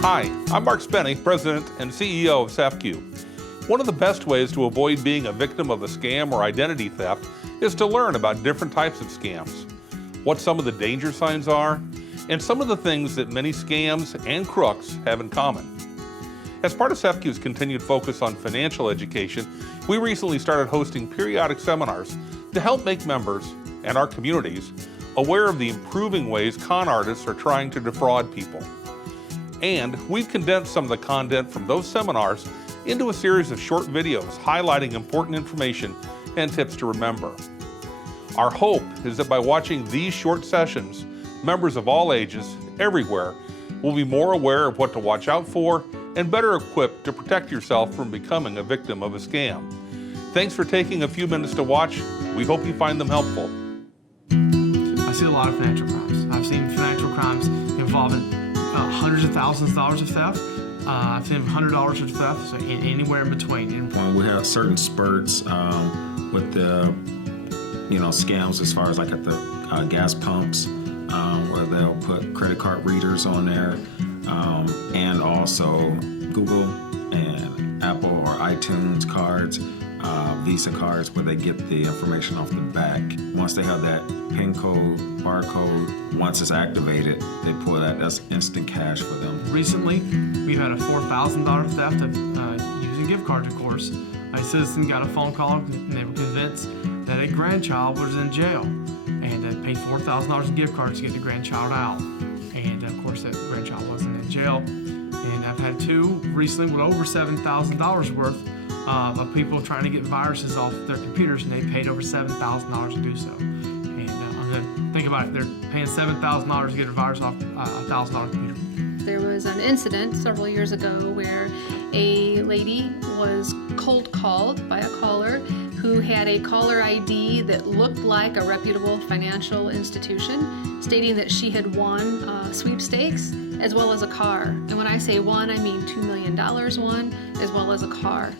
Hi, I'm Mark Spenny, President and CEO of CEFCU. One of the best ways to avoid being a victim of a scam or identity theft is to learn about different types of scams, what some of the danger signs are, and some of the things that many scams and crooks have in common. As part of CEFCU's continued focus on financial education, we recently started hosting periodic seminars to help make members and our communities aware of the improving ways con artists are trying to defraud people. And we've condensed some of the content from those seminars into a series of short videos highlighting important information and tips to remember. Our hope is that by watching these short sessions, members of all ages, everywhere, will be more aware of what to watch out for and better equipped to protect yourself from becoming a victim of a scam. Thanks for taking a few minutes to watch. We hope you find them helpful. I see a lot of financial crimes. I've seen financial crimes involving hundreds of thousands of dollars of theft. I've seen $100 of theft, so anywhere in between. When we have certain spurts with the scams, as far as like at the gas pumps, where they'll put credit card readers on there, and also Google and Apple or iTunes cards, Visa cards, where they get the information off the back. Once they have that PIN code, barcode, once it's activated, they pull that. That's instant cash for them. Recently, we've had a $4,000 theft of using gift cards, of course. A citizen got a phone call and they were convinced that a grandchild was in jail, and paid $4,000 in gift cards to get the grandchild out. And of course, that grandchild wasn't in jail. And I've had two recently with over $7,000 worth of people trying to get viruses off their computers, and they paid over $7,000 to do so. And think about it, they're paying $7,000 to get a virus off a $1,000 computer. There was an incident several years ago where a lady was cold called by a caller who had a caller ID that looked like a reputable financial institution, stating that she had won sweepstakes as well as a car. And when I say won, I mean $2 million won as well as a car.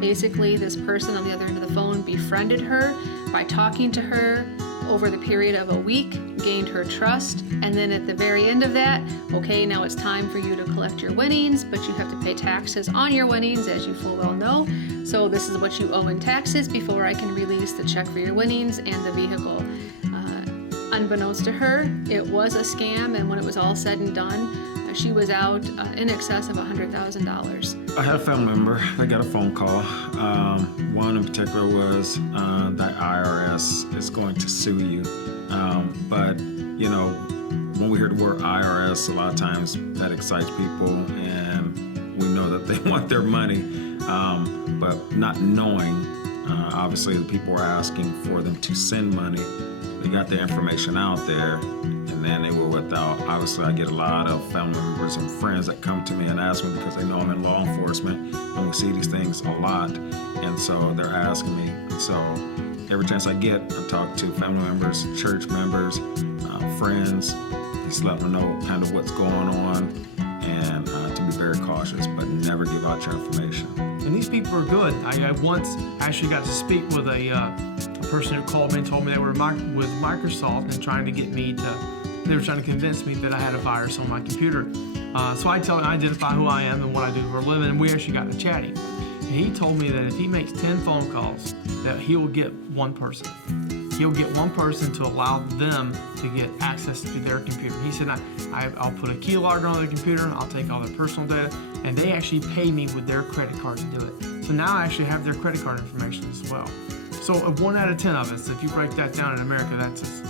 Basically, this person on the other end of the phone befriended her by talking to her over the period of a week, gained her trust, and then at the very end of that, okay, now it's time for you to collect your winnings, but you have to pay taxes on your winnings, as you full well know. So this is what you owe in taxes before I can release the check for your winnings and the vehicle. Unbeknownst to her, it was a scam, and when it was all said and done, she was out in excess of $100,000. I had a family member that got a phone call. One in particular was that IRS is going to sue you. But when we hear the word IRS, a lot of times that excites people, and we know that they want their money. But not knowing, obviously the people were asking for them to send money. They got the information out there, and then they were without. Obviously, I get a lot of family members and friends that come to me and ask me because they know I'm in law enforcement, and we see these things a lot, and so they're asking me. And so every chance I get, I talk to family members, church members, friends, just let them know kind of what's going on, and to be very cautious, but never give out your information. And these people are good. I once actually got to speak with a person who called me and told me they were with Microsoft and trying to get me they were trying to convince me that I had a virus on my computer. So I identify who I am and what I do for a living, and we actually got to chatting. And he told me that if he makes 10 phone calls, that he will get one person. He'll get one person to allow them to get access to their computer. He said, I'll put a keylogger on their computer, I'll take all their personal data, and they actually pay me with their credit card to do it. So now I actually have their credit card information as well. So 1 out of 10 of us, if you break that down in America, that's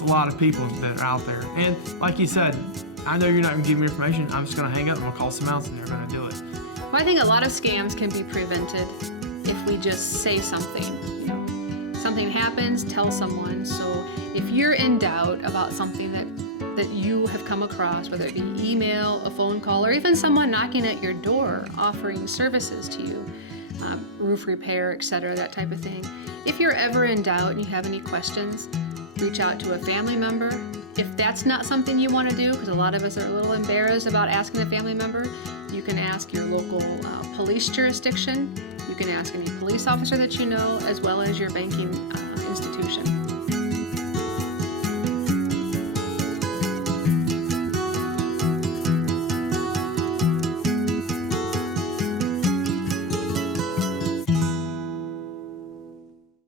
a lot of people that are out there. And like you said, I know you're not going to give me information. I'm just going to hang up and we'll call someone else and they're going to do it. Well, I think a lot of scams can be prevented if we just say something. Something happens, tell someone. So if you're in doubt about something that you have come across, whether it be email, a phone call, or even someone knocking at your door offering services to you, roof repair, etc., that type of thing. If you're ever in doubt and you have any questions, reach out to a family member. If that's not something you want to do, because a lot of us are a little embarrassed about asking a family member, you can ask your local police jurisdiction. You can ask any police officer that you know, as well as your banking institution.